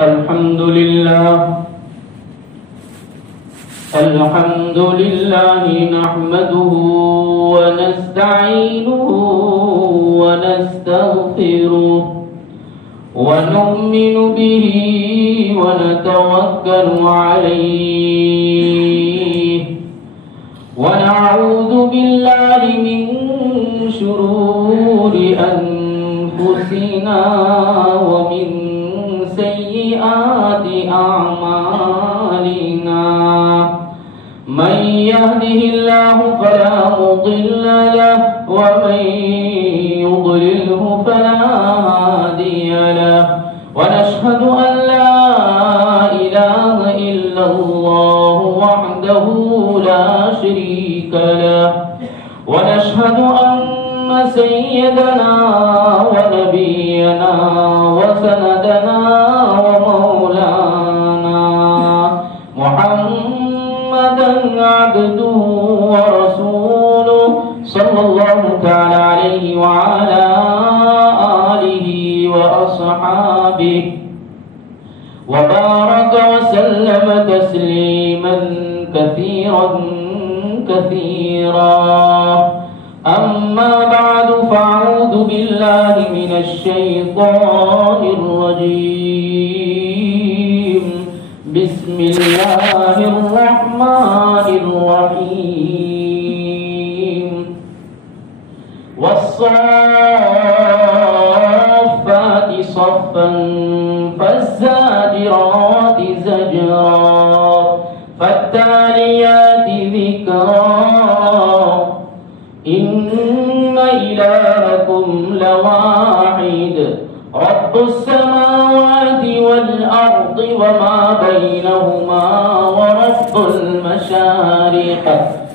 الحمد لله نحمده ونستعينه ونستغفره ونؤمن به ونتوكل عليه ونعوذ بالله من شرور أنفسنا ومن سيئات أعمالنا من يهده الله فلا مضل له ومن يضلله فلا هادي له ونشهد أن لا إله إلا الله وحده لا شريك له ونشهد أن سيدنا ونبينا وسندنا ومولانا محمدا عبده ورسوله صلى الله تعالى عليه وعلى آله وأصحابه وبارك وسلم تسليما كثيرا أما بعد فأعوذ بالله من الشيطان الرجيم بسم الله الرحمن الرحيم والصافات صفا فالزاجرات زجرا فالتاليات ذكرا إن إلهكم لواحد رب السماوات والأرض وما بينهما ورب المشارق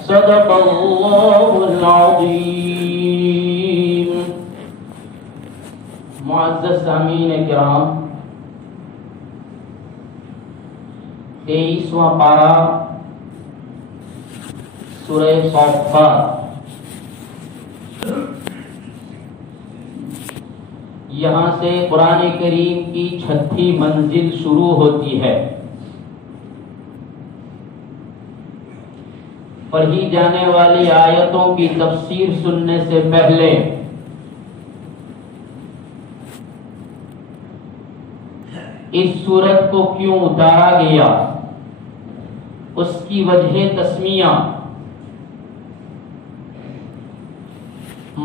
صدق الله العظيم. معزز سامعین کرام، 23واں پارہ سورہ صافات، یہاں سے قرآن کریم کی 6ٹھی منزل شروع ہوتی ہے. پڑھی جانے والی آیتوں کی تفسیر سننے سے پہلے اس سورت کو کیوں اتارا گیا، اس کی وجہ تسمیہ،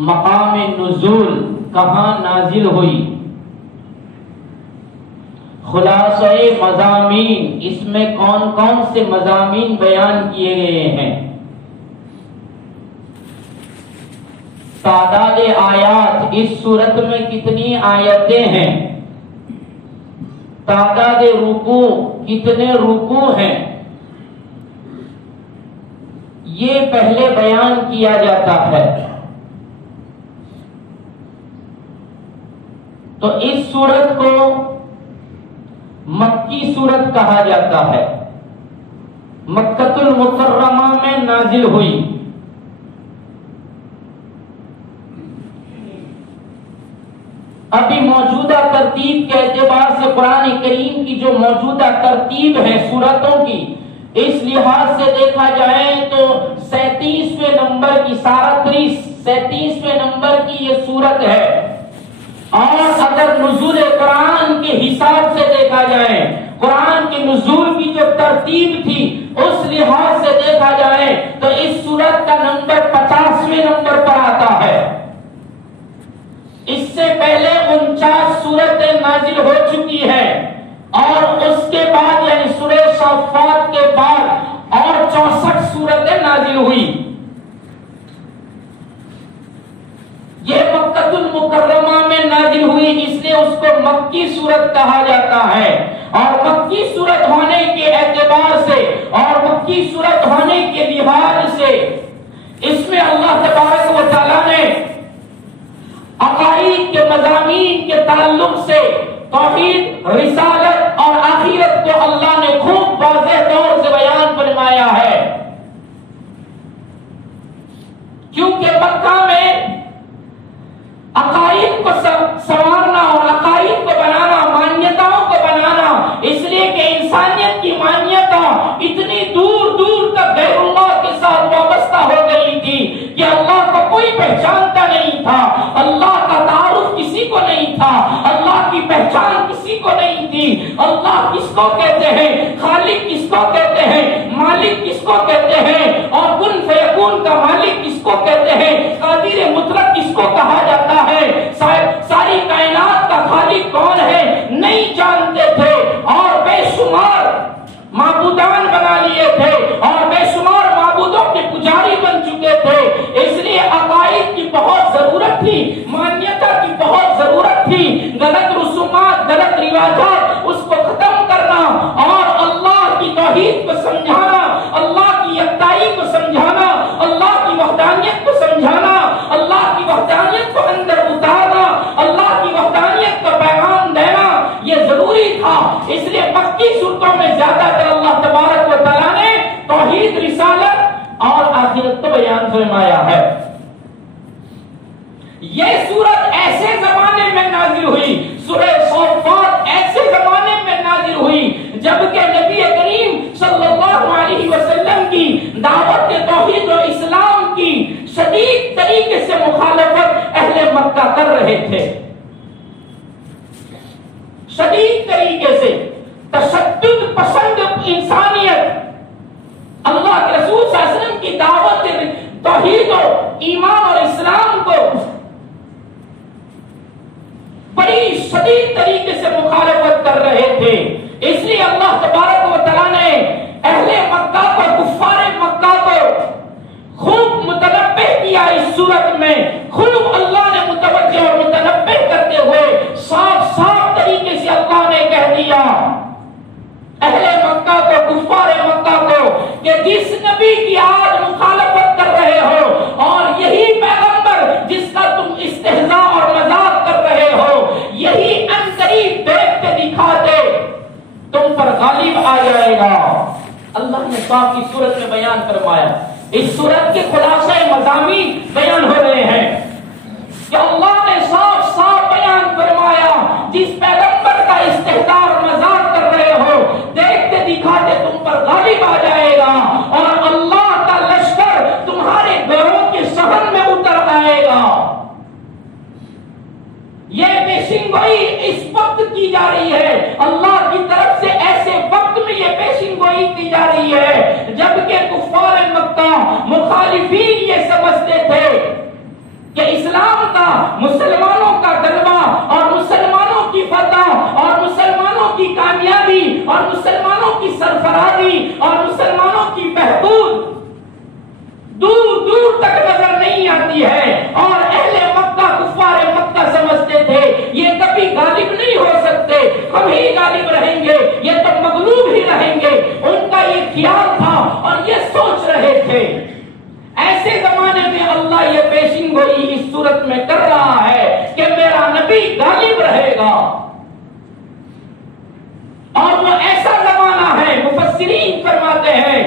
مقام نزول کہاں نازل ہوئی، خلاصہ مضامین، اس میں کون کون سے مضامین بیان کیے گئے ہیں، تعداد آیات، اس سورت میں کتنی آیتیں ہیں، تعداد رکوع، کتنے رکوع ہیں، یہ پہلے بیان کیا جاتا ہے. تو اس سورت کو مکی سورت کہا جاتا ہے، مکۃ المکرمہ میں نازل ہوئی. ابھی موجودہ ترتیب کے اعتبار سے قرآن کریم کی جو موجودہ ترتیب ہے سورتوں کی، اس لحاظ سے دیکھا جائے تو 37ویں نمبر کی 37ویں نمبر کی یہ سورت ہے. اور اگر نزول قرآن کے حساب سے دیکھا جائے، قرآن کے نزول کی جو ترتیب تھی اس لحاظ سے دیکھا جائے تو اس سورت کا نمبر 50ویں نمبر پر آتا ہے. اس سے پہلے 49 سورتیں نازل ہو چکی ہے، اور اس کے بعد یعنی سورہ صافات کے بعد اور 64 سورتیں نازل ہوئی. یہ مکۃ المکرمہ میں نازل ہوئی، اس لیے اس کو مکی سورت کہا جاتا ہے. اور مکی سورت ہونے کے اعتبار سے اور مکی سورت ہونے کے لحاظ سے اس میں اللہ تبارک و تعالیٰ نے عقائد کے مضامین کے تعلق سے توحید، رسالت اور آخرت کو اللہ نے خوب واضح طور سے بیان فرمایا ہے. کیونکہ مکہ میں عقائد کو سنوارنا اور عقائد کو بنانا، مانیتاؤں کو بنانا کی. اللہ کس کو کہتے ہیں, خالق کس کو کہتے ہیں, مالک کس کو کہتے ہیں, اور کن فیکون کا مالک کس کو کہتے ہیں, قادر مطلق کس کو کہا جاتا ہے, ساری کائنات کا خالق کون ہے نہیں جانتے تھے, اور بے شمار معبودان بنا لیے تھے, اور بے شمار معبودوں کے پجاری بن چکے تھے. اس لیے عقائد کی بہت ضرورت تھی, مانیتا کی بہت ضرورت تھی, غلط رسومات, غلط رواجات, اس کو ختم کرنا اور اللہ کی توحید کو سمجھانا, اللہ کی یکتائی کو سمجھانا, اللہ کی وحدانیت کو سمجھانا, اللہ کی وحدانیت کو اندر اتارنا, اللہ کی وحدانیت کا پیغام دینا, یہ ضروری تھا. اس لیے مکی صورتوں میں زیادہ تر اللہ تبارک و تعالیٰ نے توحید, رسالت اور آخرت کو بیان فرمایا ہے. یہ سورت ایسے زمانے میں نازل ہوئی, سورہ صافات ایسے زمانے میں نازل ہوئی جبکہ نبی کریم صلی اللہ علیہ وسلم کی دعوت توحید و اسلام کی شدید طریقے سے مخالفت اہل مکہ کر رہے تھے. شدید طریقے سے تشدد پسند انسانیت اللہ کے رسول صلی اللہ علیہ وسلم کی دعوت توحید و ایمان اور اسلام کو بڑی شدید طریقے سے مخالفت کر رہے تھے. اس لیے اللہ تبارک و تعالیٰ نے اہل مکہ کو, کفار مکہ کو خوب متنبہ کیا. اس صورت میں خوب اللہ نے متوجہ اور متنبہ کرتے ہوئے صاف صاف طریقے سے اللہ نے کہہ دیا اہل مکہ کو, کفار مکہ کو, کہ جس نبی کی آج مخالفت کر رہے ہو اور یہی پیغمبر جس کا تم استہزاء اور مذاق کر رہے ہو, یہی عنقریب دیکھتے دکھاتے تم پر غالب آ جائے گا. اللہ نے پاک کی صورت میں بیان فرمایا. اس صورت کے خلاصے مضامین بیان ہو رہے ہیں کہ اللہ نے صاف صاف بیان فرمایا جس پیغمبر کا استہزاء اور مذاق کر رہے ہو, دیکھتے دکھاتے تم پر غالب آ جائے گا, اور اللہ کا لشکر تمہارے گھروں کے شہر میں اتر آئے گا. یہ پیشین گوئی اس وقت کی جا رہی ہے, اللہ کی طرف سے ایسے وقت میں یہ پیشین گوئی کی جا رہی ہے جبکہ کفار مکہ مخالفین یہ سمجھتے تھے کہ اسلام کا, مسلمانوں کا غلبہ اور مسلمانوں کی فتح اور مسلمانوں کی کامیابی اور مسلمانوں کی سرفرازی اور مسلمانوں کی بہبود دور دور تک نظر نہیں آتی ہے, اور اہل مکہ, کفار مکہ سمجھتے تھے یہ کبھی غالب نہیں ہو سکتے, ہم ہی غالب رہیں گے, یہ تو مغلوب ہی رہیں گے. ان کا یہ خیال تھا اور یہ سوچ رہے تھے. ایسے زمانے میں اللہ یہ پیشین گوئی اس صورت میں کر رہا ہے کہ میرا نبی غالب رہے گا, اور وہ ایسا زمانہ ہے, مفسرین فرماتے ہیں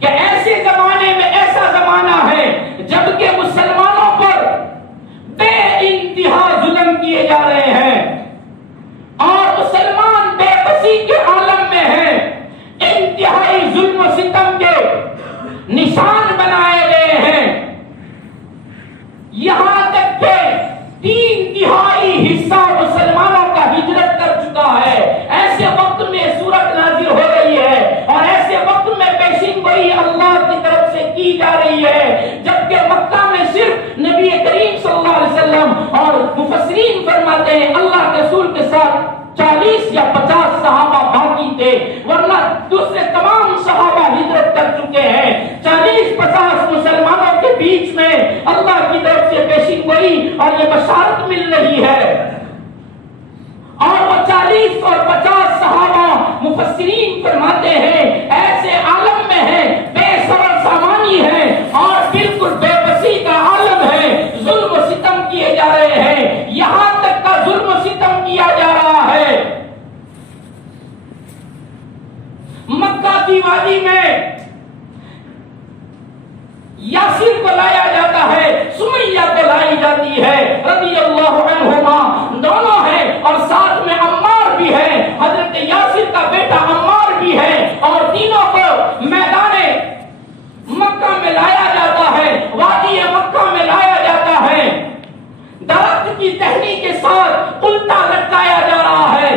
کہ ایسے زمانے میں ایسا زمانہ ہے جبکہ مسلمانوں پر بے انتہا ظلم کیے جا رہے ہیں اور مسلمان بے بسی کے عالم میں ہیں, انتہائی ظلم و ستم کے نشان بنائے گئے ہیں. یہاں تک کہ 3/4 حصہ مسلمانوں کا ہجرت کر چکا ہے. ایسے وقت میں سورت نازل ہو رہی ہے اور ایسے وقت میں پیشین گوئی اللہ کی طرف سے کی جا رہی ہے جبکہ مکہ میں صرف نبی کریم صلی اللہ علیہ وسلم, اور مفسرین فرماتے ہیں اللہ کے رسول کے ساتھ 40 یا 50 صحابہ باقی تھے, ورنہ دوسرے تمام صحابہ ہجرت کر چکے ہیں. 40-50 مسلمانوں کے بیچ میں اللہ کی طرف سے پیشین گوئی اور یہ بشارت مل رہی ہے, اور وہ 40 اور 50 صحابہ مفسرین فرماتے ہیں ایسے عالم میں ہیں, بے سر سامانی ہے اور بالکل بے بسی کا عالم ہے, ظلم و ستم کیے جا رہے ہیں, یہاں تک کا ظلم و ستم کیا جا رہا ہے. مکہ کی وادی میں یاسر کو لایا جاتا ہے, سمیہ کو لائی جاتی ہے رضی اللہ عنہما, دونوں ہیں, اور ساتھ میں عمار بھی ہے, حضرت یاسر کا بیٹا عمار بھی ہے, اور تینوں کو میدان مکہ میں لایا جاتا ہے, وادی مکہ میں لایا جاتا ہے. درخت کی ٹہنی کے ساتھ الٹا لٹکایا جا رہا ہے,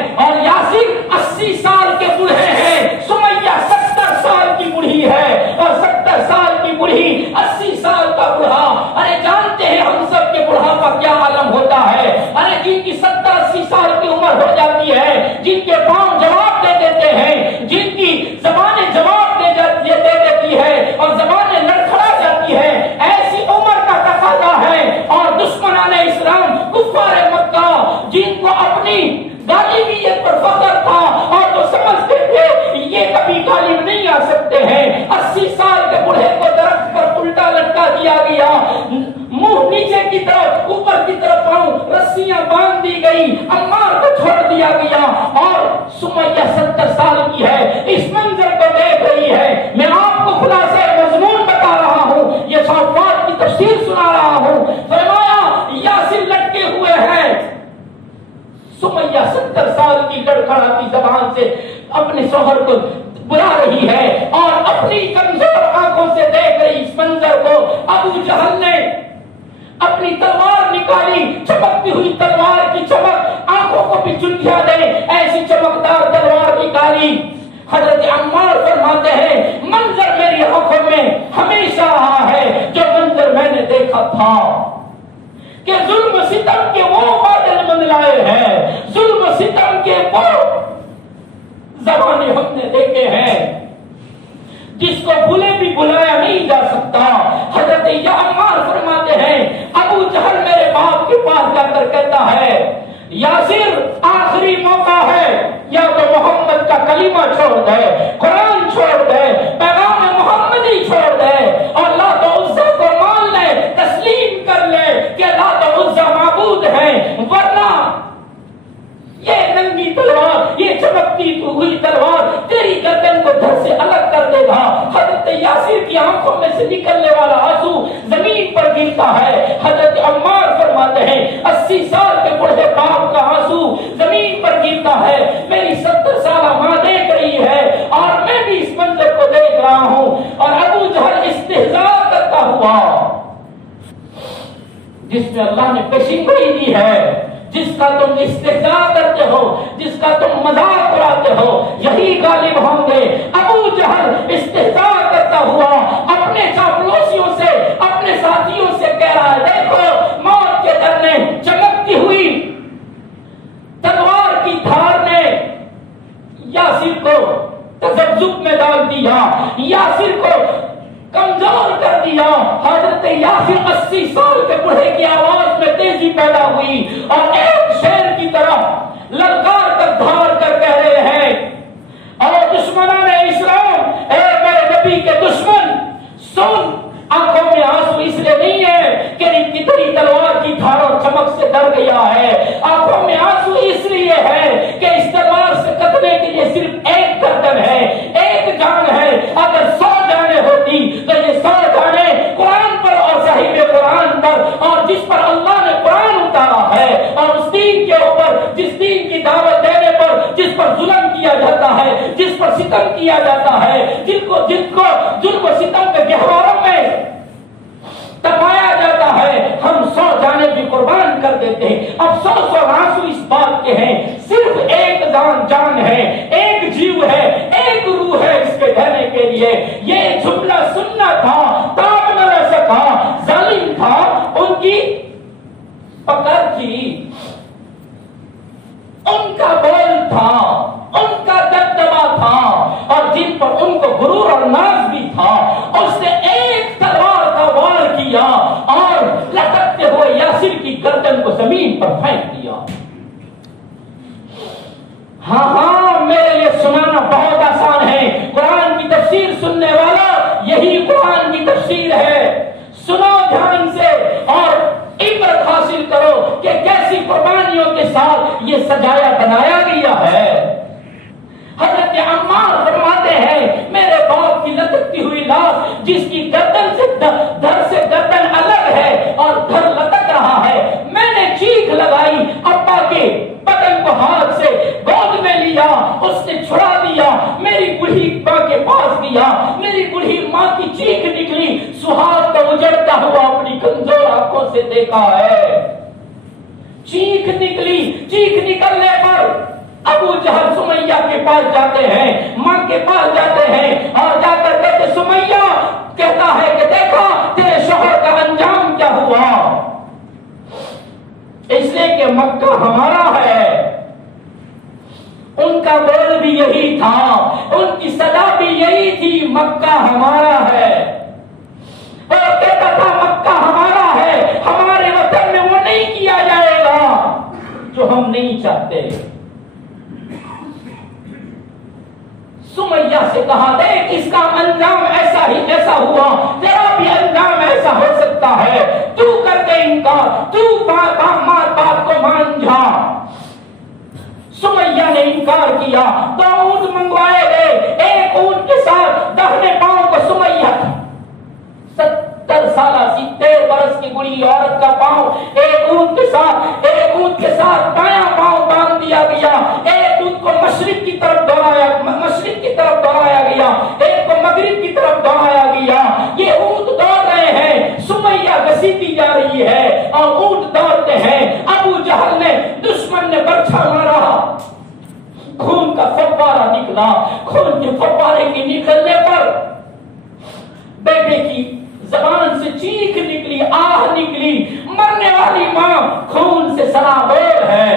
ہے، جن کے پاؤں جواب دے دیتے ہیں، جن کی زبانیں جواب دے دیتی ہے اور زبانیں لڑکھڑا جاتی ہے، ایسی عمر کا تقاضا ہے۔ اور دشمنان اسلام کفار مکہ جن کو اپنی غالبیت پر فخر تھا اور تو سمجھتے تھے یہ کبھی غالب نہیں آ سکتے ہیں، 80 سال کے بوڑھے کو درخت پر الٹا لٹکا دیا گیا، منہ نیچے کی طرف اوپر کی طرف پاؤں رسیاں باندھ دی گئی، عمار کو چھوڑ دیا گیا، اور سمیہ 70 سال کی ہے، اس منظر کو دیکھ رہی ہے۔ میں آپ کو خلاصہ مضمون بتا رہا ہوں، یہ صفات کی تفسیر سنا رہا ہوں۔ فرمایا یاسر لٹکے ہوئے ہیں، سمیہ 70 سال کی لڑکھڑاتی زبان سے اپنے شوہر کو بلا رہی ہے اور اپنی کمزور آنکھوں سے دیکھ رہی اس منظر کو۔ ابو جہل نے اپنی تلوار نکالی، چمکتی ہوئی تلوار کی چمک آنکھوں کو بھی چنجھا دے ایسی چمکدار تلوار نکالی۔ حضرت عمار فرماتے ہیں منظر میری آنکھوں میں ہمیشہ رہا ہے جو منظر میں نے دیکھا تھا کہ ظلم و ستم کے وہ بادل منڈلائے ہیں، ظلم و ستم کے وہ زمانے ہم نے دیکھے ہیں جس کو بھولے بھی بلایا نہیں جا سکتا۔ حضرت عمار فرماتے ہیں ابو جہل میرے باپ کے پاس جا کر کہتا ہے یاسر آخری موقع ہے، یا تو محمد کا کلمہ چھوڑ دے، قرآن چھوڑ دے، پیغام محمدی چھوڑ دے، اور لات و عزا کو مان لے، تسلیم کر لے کہ لات و عزا معبود ہے، ورنہ یہ ننگی تلوار، یہ چمکتی ہوئی تلوار تیری گردن کو دھر سے الگ کر دے گا۔ حضرت یاسر کی آنکھوں میں سے نکلنے والا آنسو زمین پر گرتا ہے۔ حضرت عمار فرماتے ہیں 80 سال کے بوڑھے باپ کا آنسو زمین پر گرتا ہے، میری 70 سالہ ماں دیکھ رہی ہے اور میں بھی اس منظر کو دیکھ رہا ہوں۔ اور ابو جہل استہزاء کرتا ہوا، جس میں اللہ نے پیشنگوئی دی ہے، جس کا تم استہزاء کرتے ہو، جس کا تم مذاق اڑاتے ہو، یہی غالب ہوں گے۔ ابو جہل استہزاء کرتا ہوا اپنے چاپلوسیوں سے، اپنے ساتھیوں سے کہہ رہا ہے دیکھو موت کے ڈر نے، چمکتی ہوئی تلوار کی دھار نے یاسر کو تذبذب میں ڈال دیا، یاسر کو کمزور کر دیا۔ حضرت یاسر 80 سال کے بوڑھے کی آواز میں تیزی پیدا ہوئی اور ایک شیر کی طرح للکار کر دھار کر کہہ رہے ہیں اور دشمنان اسلام، اے میرے نبی کے دشمن سن، آنکھوں میں آنسو اس لیے نہیں ہے کہ ان کی تری تلوار کی دھار اور چمک سے ڈر گیا ہے، آنکھوں میں آنسو اس لیے ہے کہ اس تلوار سے قتلے کے لیے صرف ایک گردن ہے، ایک جان ہے، اگر 100 جانیں ہوتی تو یہ 100 جانیں قرآن پر اور صاحب قرآن پر، اور جس پر اللہ نے قرآن اتارا ہے، اور اس دین کے اوپر جس دین کی دعوت دینے پر جس پر ظلم کیا جاتا ہے، جس پر ستم کیا جاتا ہے، جن کو ظلم و ستم کے گہواروں میں تپایا جاتا ہے، ہم 100 جانیں بھی قربان کر دیتے ہیں۔ اب 100 آنسو اس بات کے ہیں صرف ایک جان ہے، ایک جیو ہے، ایک روح ہے اس کے ڈھہنے کے لیے۔ یہ جملہ سننا تھا، تاب نہ رہ سکا، ظالم تھا، ان کی پکڑ تھی، ان کا بول تھا، ان کا دبدبا تھا، اور جن پر ان کو غرور اور ناز بھی تھا، اس نے ایک تلوار کا وار کیا اور لٹکتے ہوئے یاسر کی گردن کو زمین پر پھینک دیا۔ ہاں میرے لیے سنانا بہت آسان ہے، قرآن کی تفسیر سننے والا یہی قرآن کی تفسیر ہے، سنو دھیان سے اور عبرت حاصل کرو کہ کیسی قربانیوں کے ساتھ یہ سجایا بنایا گیا ہے۔ حضرت عمار فرماتے ہیں میرے باپ کی لٹکتی ہوئی لاش جس کی گردن سے دھر سے گردن الگ ہے اور دھر لٹک رہا ہے، میں نے چیخ لگائی، ابا کے بدن کو ہاتھ سے گود میں لیا، اس نے چھڑا دیا، میری بوڑھی ماں کے پاس گیا، میری بوڑھی ماں کی چیخ نکلی، سہاگ کو اجڑتا ہوا اپنی کمزور آنکھوں سے دیکھا ہے، چیخ نکلی، چیخ نکلنے پر ابو جہل سمیہ کے پاس جاتے ہیں، ماں کے پاس جاتے ہیں اور جا کر کہتے سمیہ، کہتا ہے کہ دیکھا تیرے شوہر کا انجام کیا ہوا، اس لیے کہ مکہ ہمارا ہے، ان کا بول بھی یہی تھا، ان کی صدا بھی یہی تھی، مکہ ہمارا ہے۔ اور کہتا تھا مکہ ہمارا ہے، ہمارے وطن میں وہ نہیں کیا جائے گا جو ہم نہیں چاہتے۔ سمیہ سے کہا دیکھ اس کا انجام ایسا ہی جیسا ہوا، تیرا بھی انجام ایسا ہو سکتا ہے، تو کر دے انکار، تو بات کو مان جا۔ سمیہ نے انکار کیا، 2 اونٹ منگوائے گئے، ایک اونٹ کے ساتھ داہنے پاؤں کو سمیہ 70 سالہ 70 برس کی بڑی عورت کا پاؤں ایک اونٹ کے ساتھ دایاں پاؤں باندھ دیا گیا، ایک اونٹ کو مشرق کی طرف دوڑایا گیا، ایک کو مغرب کی طرف دوڑایا گیا۔ یہ اونٹ دوڑ رہے ہیں، سمیہ گھسیٹی جا رہی ہے اور اونٹ دوڑتے ہیں۔ ابو جہل نے دشمن نے برچھا مارا، خون کا فوارہ نکلا، خون کے فوارے کے نکلنے پر بیٹے کی زبان سے چیخ نکلی، آہ نکلی، مرنے والی ماں خون سے سرابور ہے،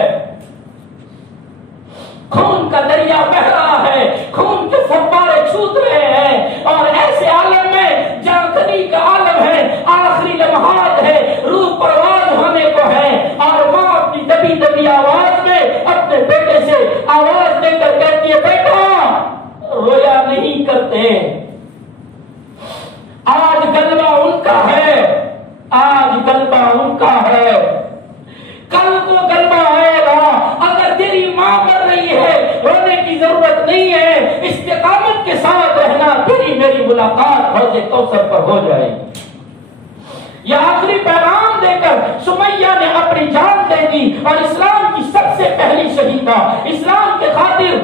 خون کا دریا بہ رہا ہے، خون کے فوارے چھوٹ رہے ہیں، اور ایسے عالم میں جانکنی کا عالم ہے، آخری لمحات ہے، روح پرواز ہونے کو ہے، اور ماں اپنی دبی دبی آواز میں اپنے بیٹے سے آواز دے کر کہتی ہے بیٹا رویا نہیں کرتے، آج غلبہ ان کا ہے، آج غلبہ ان کا ہے، کل کو غلبہ آئے گا۔ اگر تیری ماں مر رہی ہے رونے کی ضرورت نہیں ہے، استقامت کے ساتھ رہنا، تیری میری ملاقات حوض کوثر پر ہو جائے گی۔ یہ آخری پیغام دے کر سمیہ نے اپنی جان دے دی، اور اسلام کی سب سے پہلی شہیدہ، اسلام کے خاطر،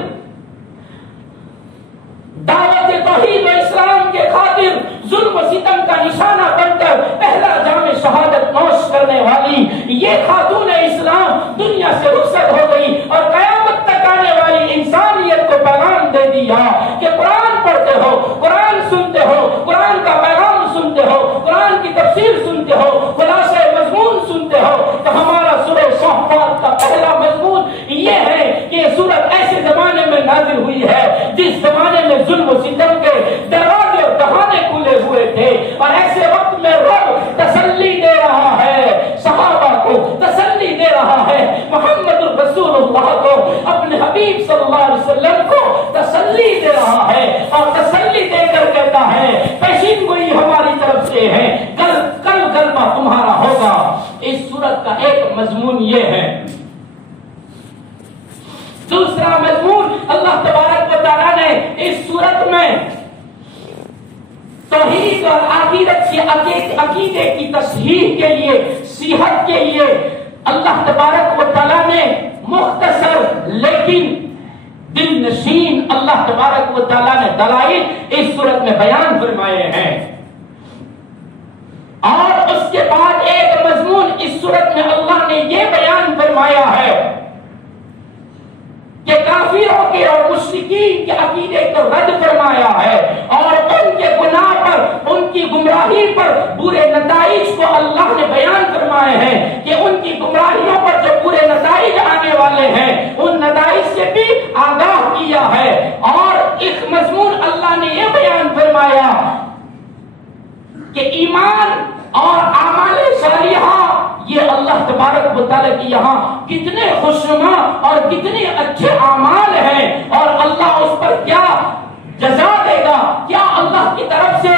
دعوت توحید و اسلام کے خاطر ظلم و ستم کا نشانہ بن کر پہلا جام شہادت نوش کرنے والی یہ خاتون اسلام دنیا سے رخصت ہو گئی، اور قیامت تک آنے والی انسانیت کو پیغام دے دیا کہ قرآن پڑھتے ہو، قرآن سنتے ہو، قرآن کا پیغام سنتے ہو، قرآن کی تفسیر سنتے ہو، خلاصہ مضمون سنتے ہو، تو ہمارا سورہ صافات کا پہلا مضمون یہ ہے کہ یہ سورت ایسے زمانے میں نازل ہوئی ہے جس زمانے میں ظلم و ستم کے دروازے اور دہانے کھلے ہوئے تھے، اور ایسے وقت میں رب تسلی دے رہا ہے، صحابہ کو تسلی دے رہا ہے، محمد رسول اللہ کو، اپنے حبیب صلی اللہ علیہ وسلم کو تسلی دے رہا ہے، اور تسلی دے کر کہتا ہے پیشین گوئی ہماری طرف سے ہے، کل غلبہ تمہارا ہوگا۔ اس سورت کا ایک مضمون یہ ہے۔ دوسرا مضمون اللہ تبارک و تعالیٰ نے اس سورت میں توحید اور عقیدت کے عقیدے کی تصحیح کے لیے، صحت کے لیے اللہ تبارک و تعالیٰ نے مختصر لیکن دل نشین اللہ تبارک و تعالیٰ نے دلائل اس سورت میں بیان فرمائے ہیں، اور اس کے بعد ایک مضمون اس سورت میں اللہ نے یہ بیان فرمایا ہے کہ کافروں کے اور مشرکین کے عقیدے کو رد فرمایا ہے، اور ان کے گناہ پر، ان کی گمراہی پر برے نتائج کو اللہ نے بیان فرمائے ہیں کہ ان کی گمراہیوں پر جو برے نتائج آنے والے ہیں ان نتائج سے بھی آگاہ کیا ہے، اور ایک مضمون اللہ نے یہ بیان فرمایا کہ ایمان اور اعمال صالحہ یہ اللہ تبارک و تعالیٰ کی یہاں کتنے خوشنما اور کتنے اچھے اعمال ہیں، اور اللہ اس پر کیا جزا دے گا، کیا اللہ کی طرف سے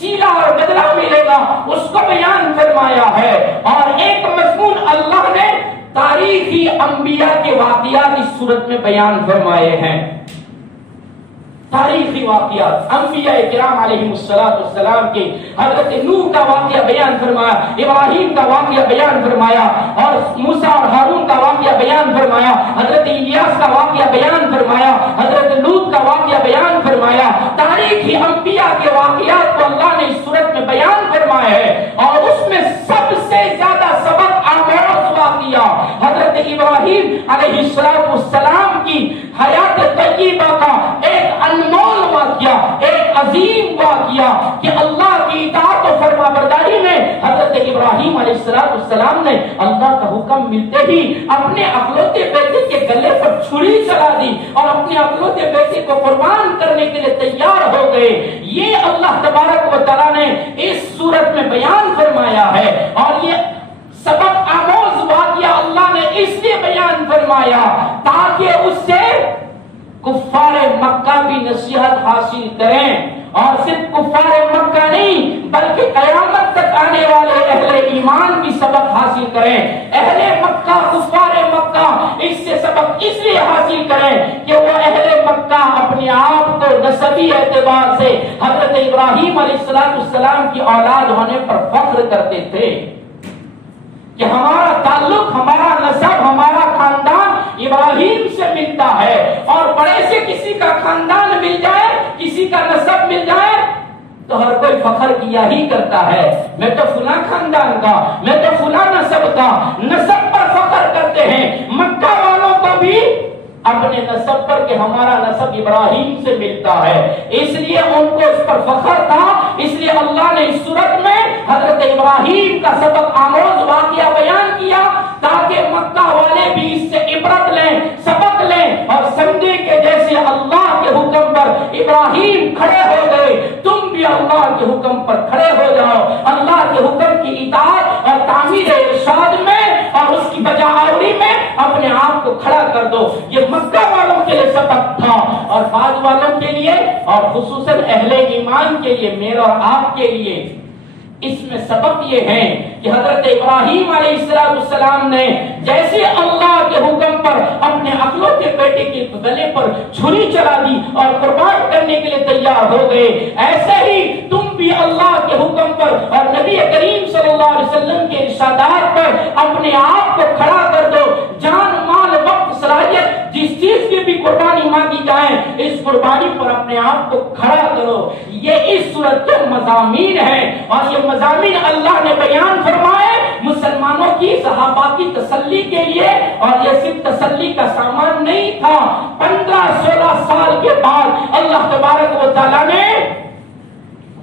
سیلا اور بدلہ ملے گا، اس کو بیان فرمایا ہے۔ اور ایک مضمون اللہ نے تاریخی انبیاء کے واقعات اس صورت میں بیان فرمائے ہیں، تاریخی واقعات انبیاء کرام علیہ السلام کے، حضرت نوح کا واقعہ بیان فرمایا، ابراہیم کا واقعہ بیان فرمایا، اور موسیٰ اور ہارون کا واقعہ بیان فرمایا، حضرت الیاس کا واقعہ بیان فرمایا، حضرت لوط کا واقعہ بیان فرمایا۔ تاریخی انبیاء کے واقعات کو اللہ نے اس صورت میں بیان فرمایا ہے، اور اس میں سب سے زیادہ سبق آموز واقعہ حضرت ابراہیم علیہ السلام کی حیات طیبہ کا ایک انمول واقعہ، ایک عظیم واقعہ کہ اللہ کی اطاعت و فرما برداری میں حضرت ابراہیم علیہ السلام نے اللہ کا حکم ملتے ہی اپنے اکلوتے بیٹے کے گلے پر چھری چلا دی اپنے اکلوتے بیٹے کو قربان کرنے کے لیے تیار ہو گئے. یہ اللہ تبارک و تعالیٰ نے اس سورت میں بیان فرمایا ہے. اور یہ سبق آموز واقعہ اللہ نے اس لیے بیان فرمایا تاکہ اس سے کفار مکہ بھی نصیحت حاصل کریں. اور صرف کفار مکہ نہیں بلکہ قیامت تک آنے والے اہل ایمان بھی سبق حاصل کریں. اہل مکہ کفار مکہ اس سے سبق اس لیے حاصل کریں کہ وہ اہل مکہ اپنے آپ کو نسبی اعتبار سے حضرت ابراہیم علیہ السلام کی اولاد ہونے پر فخر کرتے تھے کہ ہمارا تعلق، ہمارا نسب، ہمارا خاندان ابراہیم سے ملتا ہے. اور بڑے سے کسی کا خاندان مل جائے، کسی کا نسب مل جائے تو ہر کوئی فخر کیا ہی کرتا ہے. میں تو فلاں خاندان کا، میں تو فلاں نسب کا. نسب پر فخر کرتے ہیں. مکہ والوں کو بھی اپنے نسب پر کہ ہمارا نسب ابراہیم سے ملتا ہے، اس لیے ان کو اس پر فخر تھا. اس لیے اللہ نے اس صورت میں حضرت ابراہیم کا سبق آموز واقعہ بیان کیا تاکہ مکہ والے بھی اس سے عبرت لیں، سبق لیں اور سمجھیں کہ جیسے اللہ کے حکم پر ابراہیم کھڑے ہو گئے تم بھی اللہ کے حکم پر کھڑے ہو جاؤ. اللہ کے حکم کی اطاعت اور تعمیر ارشاد میں اور اس کی بجاوری میں اپنے آپ کو کھڑا کر دو. یہ مکہ والوں کے لیے سبق تھا اور بعض والوں کے لیے اور خصوصاً اہل ایمان کے لیے، میرے اور آپ کے لیے اس میں سبق یہ ہے کہ حضرت ابراہیم علیہ السلام نے جیسے اللہ کے حکم پر اپنے اکلوتے بیٹے کے گلے پر چھری چلا دی اور قربان کرنے کے لیے تیار ہو گئے، ایسے ہی تم بھی اللہ کے حکم پر اور نبی کریم صلی اللہ علیہ وسلم کے ارشادات پر اپنے آپ کو کھڑا کر دو. جان، مال، وقت، صلاحیت جس چیز کی بھی قربانی مانگی جائے اس قربانی پر اپنے آپ کو کھڑا کرو. یہ اس صورت کے مضامین ہیں اور یہ مضامین اللہ نے بیان فرمائے مسلمانوں کی، صحابہ کی تسلی کے لیے. اور یہ صرف تسلی کا سامان نہیں تھا. 15-16 سال کے بعد اللہ تبارک و تعالیٰ نے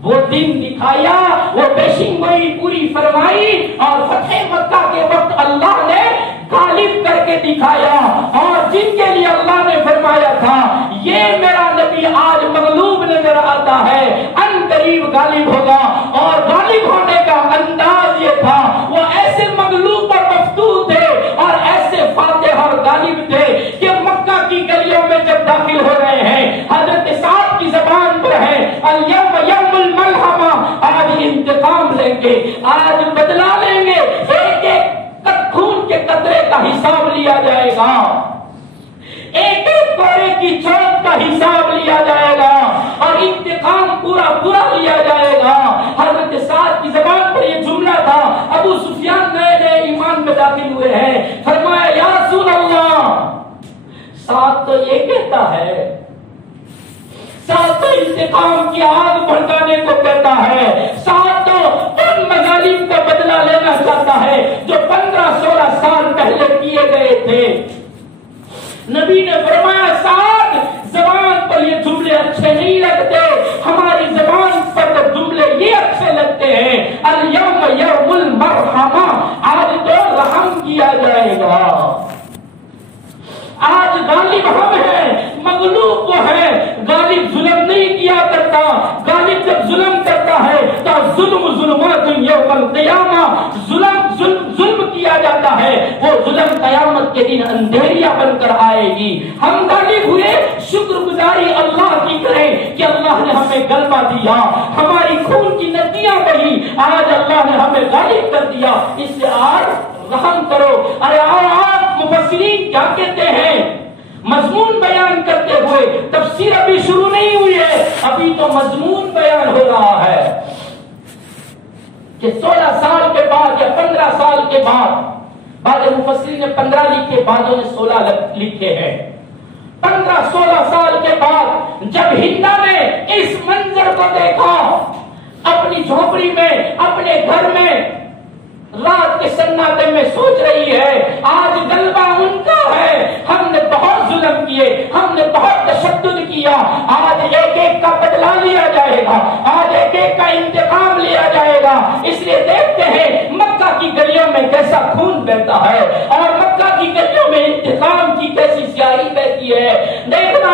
وہ دن دکھایا، وہ پیشین گوئی پوری فرمائی اور فتح مکہ کے وقت اللہ نے غالب کر کے دکھایا. اور جن کے لیے اللہ نے فرمایا تھا یہ میرا نبی آج مغلوب نظر آتا ہے، ان قریب غالب ہوگا. اور غالب ہونے کا انداز یہ تھا، وہ ایسے مغلوب اور مفتوح تھے اور ایسے فاتح اور غالب تھے کہ مکہ کی گلیوں میں جب داخل ہو رہے ہیں حضرت سعد کی زبان پر ہے الیوم یوم الملحمہ، آج انتقام لیں گے، آج بدلہ لیں گے. ایک ایک خون کے قطرے کا حساب لیا جائے گا، ایک ایک کوڑے کی چوٹ کا حساب لیا جائے گا اور انتقام پورا پورا لیا جائے گا. حضرت سعد کی زبان پر یہ جملہ تھا. ابو سفیان نئے نئے ایمان میں داخل ہوئے ہیں. فرمایا یا رسول اللہ، سعد تو یہ کہتا ہے، سعد تو انتقام کی آگ بھڑکانے کو کہتا ہے، سعد تو ان مظالم کا بدلہ لینا چاہتا ہے جو 15-16 سال پہلے کیے گئے تھے. نبی نے فرمایا سعد، زبان پر یہ جملے اچھے نہیں لگتے، ہماری زبان پر تو جملے یہ اچھے لگتے ہیں. الیوم یوم المرحمہ، آج تو رحم کیا جائے گا. آج غالب ہم ہیں، مغلوب وہ ہے. غالب ظلم نہیں کیا کرتا، غالب جب ظلم کرتا ہے تو ظلمات یوم القیامہ، ظلم کیا جاتا ہے، وہ ظلم قیامت کے دن اندھیریا بن کر آئے گی. ہم غالب ہوئے، شکر گزاری اللہ کی کریں کہ اللہ نے ہمیں غلبہ دیا، ہماری خون کی ندیاں بہی، آج اللہ نے ہمیں غالب کر دیا، اس سے آج رحم کرو. ارے آپ مفسرین کیا کہتے ہیں مضمون بیان کرتے ہوئے؟ تفسیر ابھی شروع نہیں ہوئی ہے، ابھی تو مضمون بیان ہو رہا ہے کہ 16 سال کے بعد یا 15 سال کے بعد، بعض مفسرین نے 15 لکھے، بعضوں نے 16 لکھے ہیں. 15-16 سال کے بعد جب ہندا نے اس منظر کو دیکھا اپنی جھونپڑی میں، اپنے گھر میں، رات کے سناٹے میں سوچ رہی ہے آج غلبہ ان کا ہے، ہم نے بہت ظلم کیے، ہم نے بہت تشدد کیا، آج ایک ایک کا بدلہ لیا جائے گا، آج ایک ایک کا انتقام لیا جائے گا. اس لیے دیکھتے ہیں مکہ کی گلیوں میں کیسا خون بہتا ہے اور مکہ کی گلیوں میں انتقام کی کیسی سیاہی بہتی ہے. دیکھنا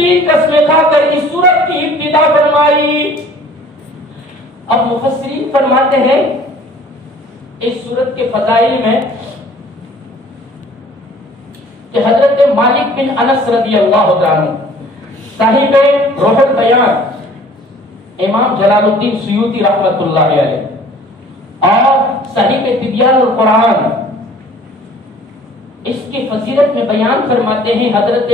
3 قسمیں کھا کر اس سورت کی ابتدا فرمائی۔ اب مفسرین فرماتے ہیں اس سورت کے فضائل میں کہ حضرت مالک بن انس رضی اللہ عنہ صاحب روح البیان امام جلال الدین سیوطی رحمۃ اللہ علیہ اور صاحب تبیان القرآن اس کی فضیلت میں بیان فرماتے ہیں حضرت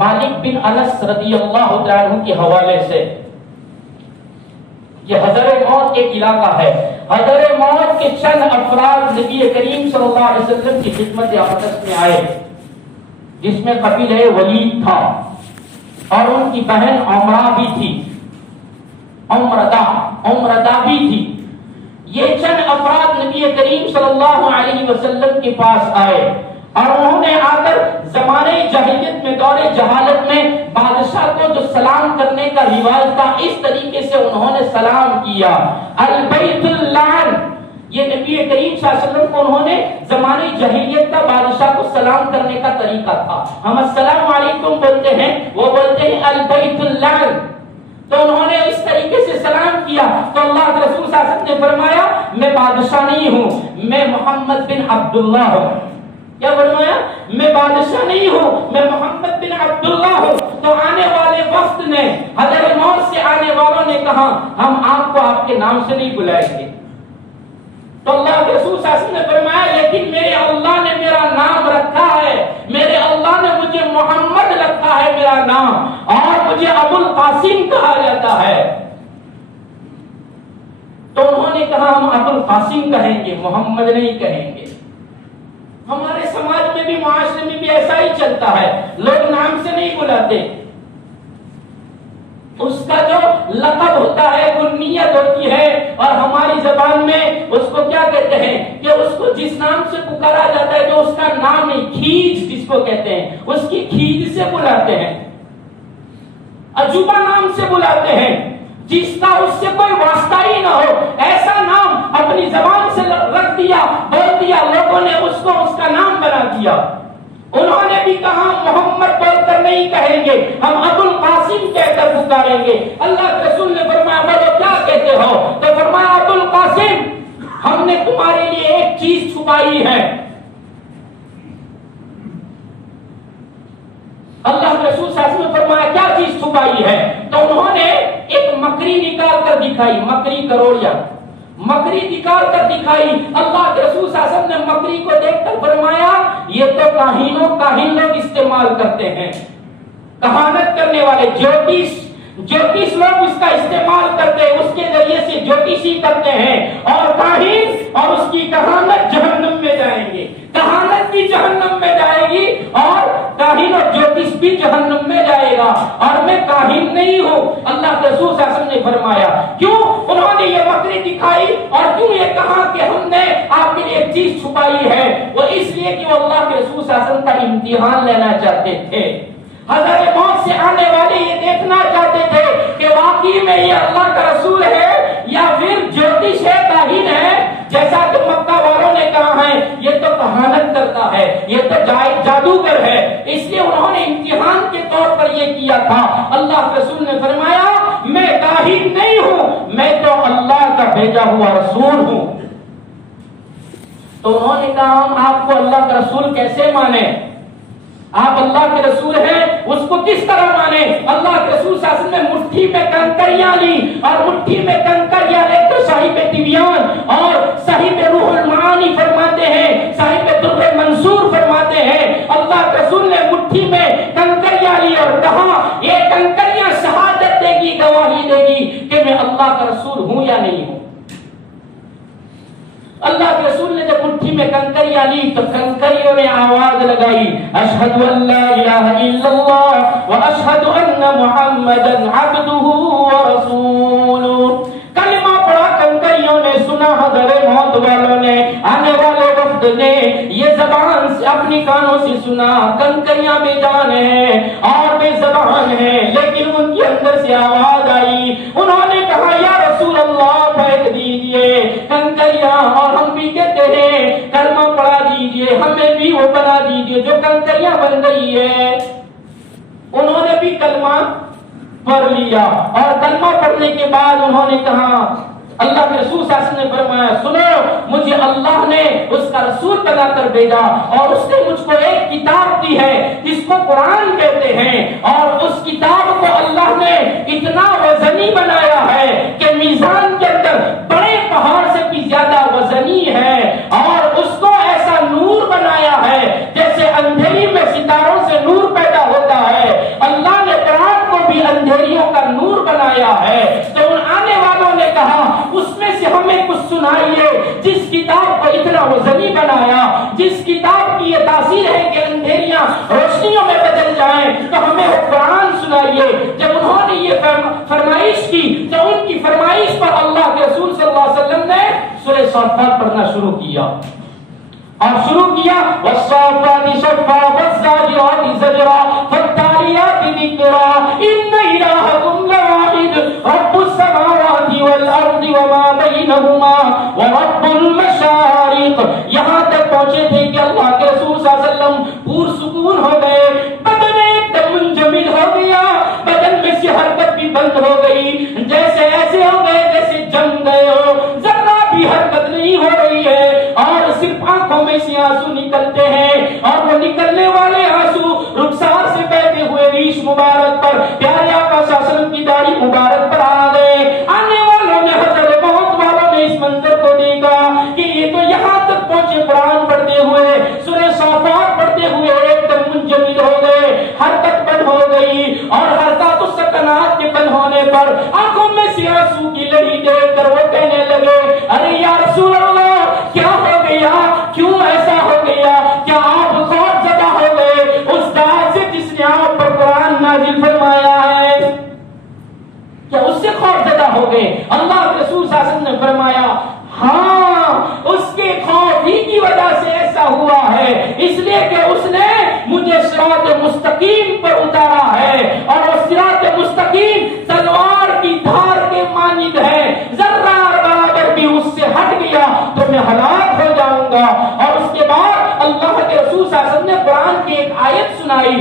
مالک بن انس رضی اللہ عنہ کے حوالے سے کہ حضر موت ایک علاقہ ہے، حضر موت کے چند افراد نبی کریم صلی اللہ علیہ وسلم کی خدمت اقدس میں آئے، جس میں قبیلہ ولید تھا اور ان کی بہن عمرہ بھی تھی، عمردہ بھی تھی۔ یہ چند افراد نبی کریم صلی اللہ علیہ وسلم کے پاس آئے اور انہوں نے آ کر زمانے جاہلیت میں، دور جہالت میں بادشاہ کو جو سلام کرنے کا رواج تھا اس طریقے سے انہوں نے سلام کیا، البیت اللعن۔ یہ نبی کریم صلی اللہ علیہ وسلم کو انہوں نے زمانے جاہلیت کا بادشاہ کو سلام کرنے کا طریقہ تھا، ہم السلام علیکم بولتے ہیں، وہ بولتے ہیں البیت اللعن۔ تو انہوں نے اس طریقے سے سلام کیا تو اللہ کے رسول صلی اللہ علیہ وسلم نے فرمایا میں بادشاہ نہیں ہوں، میں محمد بن عبداللہ ہوں۔ کیا فرمایا؟ میں بادشاہ نہیں ہوں، میں محمد بن عبداللہ ہوں۔ تو آنے والے وقت نے، حضر موت سے آنے والوں نے کہا ہم آپ کو آپ کے نام سے نہیں بلائیں گے۔ تو اللہ کے رسول صلی اللہ علیہ وسلم نے فرمایا لیکن میرے اللہ نے میرا نام رکھا ہے، میرے اللہ نے مجھے محمد رکھا ہے میرا نام، اور مجھے ابو القاسم کہا جاتا ہے۔ تو انہوں نے کہا ہم ابو القاسم کہیں گے، محمد نہیں کہیں گے۔ ہمارے سماج میں بھی، معاشرے میں بھی ایسا ہی چلتا ہے، لوگ نام سے نہیں بلاتے، اس کا جو لقب ہوتا ہے، کنیت ہوتی ہے، اور ہماری زبان میں اس کو کیا کہتے ہیں کہ اس کو جس نام سے پکارا جاتا ہے جو اس کا نام نہیں، کھیج جس کو کہتے ہیں، اس کی کھیج سے بلاتے ہیں، عجوبہ نام سے بلاتے ہیں، جس کا اس سے کوئی واسطہ ہی نہ ہو، ایسا نام اپنی زبان سے رکھ دیا، بول دیا، لوگوں نے اس کو اس کا نام بنا دیا۔ انہوں نے بھی کہا محمد بول کر نہیں کہیں گے، ہم ابو القاسم کہہ کر پکاریں گے۔ اللہ کے رسول نے فرمایا بولو کیا کہتے ہو؟ تو فرمایا ابو القاسم ہم نے تمہارے لیے ایک چیز چھپائی ہے۔ اللہ کے رسول صلی اللہ علیہ وسلم نے فرمایا کیا چیز چھپائی ہے؟ تو انہوں نے ایک مکری نکال کر دکھائی، مکری کروڑیا، مکری نکال کر دکھائی۔ اللہ کے رسول صلی اللہ علیہ وسلم نے مکری کو دیکھ کر فرمایا یہ تو کاہن لوگ استعمال کرتے ہیں، کہانت کرنے والے، جوتش لوگ اس کا استعمال کرتے ہیں، اس کے ذریعے سے جوتشی کرتے ہیں، اور کاہن اور اس کی کہانت جہنم میں جائیں گے، کہانت بھی جہنم میں جائے گی اور کاہن اور جوتش بھی جہنم میں جائے گا، اور میں کاہن نہیں ہوں۔ اللہ کے رسول صلی اللہ علیہ وسلم نے فرمایا کیوں انہوں نے یہ مکری دکھائی اور کیوں یہ کہا کہ ہم نے آپ کے لیے ایک چیز چھپائی ہے؟ وہ اس لیے کہ وہ اللہ کے رسول صلی اللہ علیہ وسلم کا امتحان لینا چاہتے تھے، حضرت موت سے آنے والے یہ دیکھنا چاہتے تھے کہ واقعی میں یہ اللہ کا رسول ہے یا پھر جوتش ہے، کاہن ہے، جیسا کہ مکہ والوں نے کہا ہے یہ تو کہانت کرتا ہے، یہ تو جادوگر ہے۔ اس لیے انہوں نے امتحان کے طور پر یہ کیا تھا۔ اللہ کے رسول نے فرمایا میں کاہن نہیں ہوں، میں تو اللہ کا بھیجا ہوا رسول ہوں۔ تو انہوں نے کہا ہم آپ کو اللہ کا رسول کیسے مانے؟ آپ اللہ کے رسول ہیں، اس کو کس طرح مانے؟ اللہ کے رسول صلی اللہ علیہ وسلم نے مٹھی میں کنکریاں لی، اور مٹھی میں کنکریاں لے کر صاحب تبیان اور صاحب روح المعانی فرماتے ہیں، صاحب در منصور فرماتے ہیں، اللہ کے رسول نے مٹھی میں کنکریاں لی اور کہا یہ کنکریاں شہادت دے گی، گواہی دے گی کہ میں اللہ کا رسول ہوں یا نہیں ہوں۔ اللہ کے رسول نے جب مٹھی میں کنکریاں لی تو کنکریوں نے آواز لگائی اشہد ان لا الہ الا اللہ واشہد ان محمدا عبدہ ورسولہ۔ کلمہ پڑھا کنکریوں نے، سنا حضر موت والوں نے، آنے والے وقت نے یہ زبان سے اپنی کانوں سے سنا، کنکریاں بے جان ہیں اور بے زبان ہیں، لیکن ان کے اندر سے آواز آئی، انہوں نے کہا یا رسول اللہ پھینک دیجئے کنکریاں، اور ہم بھی کہتے ہیں کلمہ پڑھا دیجئے، ہمیں بھی وہ بنا دیجئے جو کنکریاں بن گئی ہے۔ انہوں نے بھی کلمہ پڑھ لیا، اور کلمہ پڑھنے کے بعد انہوں نے کہا، اللہ کے رسول صلی اللہ علیہ وسلم نے فرمایا، سنو، مجھے اللہ نے اس کا رسول بنا کر بھیجا اور اس نے مجھ کو ایک کتاب دی ہے جس کو قرآن کہتے ہیں، اور اس کتاب کو اللہ نے اتنا وزنی بنایا ہے کہ میزان کے اندر بڑے پہاڑ سے بھی زیادہ وزنی ہے، اور اس کو ایسا نور بنایا ہے جیسے اندھیری میں ستاروں سے نور پیدا ہوتا ہے، اللہ نے قرآن کو بھی اندھیریوں کا نور بنایا ہے۔ تو ان آنے والوں نے کہا، اس میں سے ہمیں کچھ سنائیے جس کتاب کو اتنا وزنی بنایا، جس کتاب کی یہ تاثیر ہے کہ اندھیریاں روشنیوں میں بدل جائیں، تو ہمیں وہ قرآن سنائیے۔ جب انہوں نے یہ فرمائش کی تو ان کی فرمائش پر اللہ کے رسول صلی اللہ علیہ وسلم نے سورہ صافات پڑھنا شروع کیا، اور شروع کیا والصافات صفا والزاجرات زجرا فالتاليات ذکرا ان الہکم لواحد رب السماوات والارض وما بینہما ورب المشارق۔ یہاں تک پہنچے تھے کہ اللہ کے رسول صلی اللہ علیہ وسلم پرسکون ہو گئے، بدن ایک دم منجمد ہو گیا، بدن میں سے حرکت بھی بند ہو گئی، جیسے ایسے ہو گئے جیسے جم گئے ہو، ذرا بھی حرکت نہیں ہو رہی ہے، اور صرف آنکھوں میں سے آنسو نکلتے ہیں، اور وہ نکلنے والے آنسو رخسار سے بہتے ہوئے ریش مبارک پر، پیارے آقا صلی اللہ علیہ وسلم کی داڑھی مبارک پر آ گئے۔ آنے والوں نے، حضرت موت والوں نے اس منظر کو دیکھا کہ یہ تو یہاں تک پہنچے قرآن پڑھتے ہوئے، سورہ صافات پڑھتے ہوئے ایک دم منجمد ہو گئے، حرکت بند ہو گئی، اور حرکات و سکنات کے بند ہونے پر آنکھوں میں سے آنسو کی لڑی دیکھ کر وہ کہنے لگے، ارے یا رسول اللہ کیا ہو گیا، کیوں ایسا ہو گیا، کیا آپ خوف زدہ ہو گئے اس ذات سے جس نے آپ پر قرآن نازل فرمایا ہے، کیا اس سے خوف زدہ ہو گئے؟ اللہ کے رسول صلی اللہ علیہ وسلم نے فرمایا، ہاں، اس کے خوف ہی کی وجہ سے ایسا ہوا ہے، اس لیے کہ اس نے مجھے صراط مستقیم پر اتارا ہے، اور وہ صراط مستقیم تلوار کی دھار کے مانند ہے، ذرہ برابر بھی اس سے ہٹ گیا تو میں ہلاک ہو جاؤں گا۔ اور اس کے بعد اللہ کے رسول صلی اللہ علیہ وسلم نے قرآن کی ایک آیت سنائی،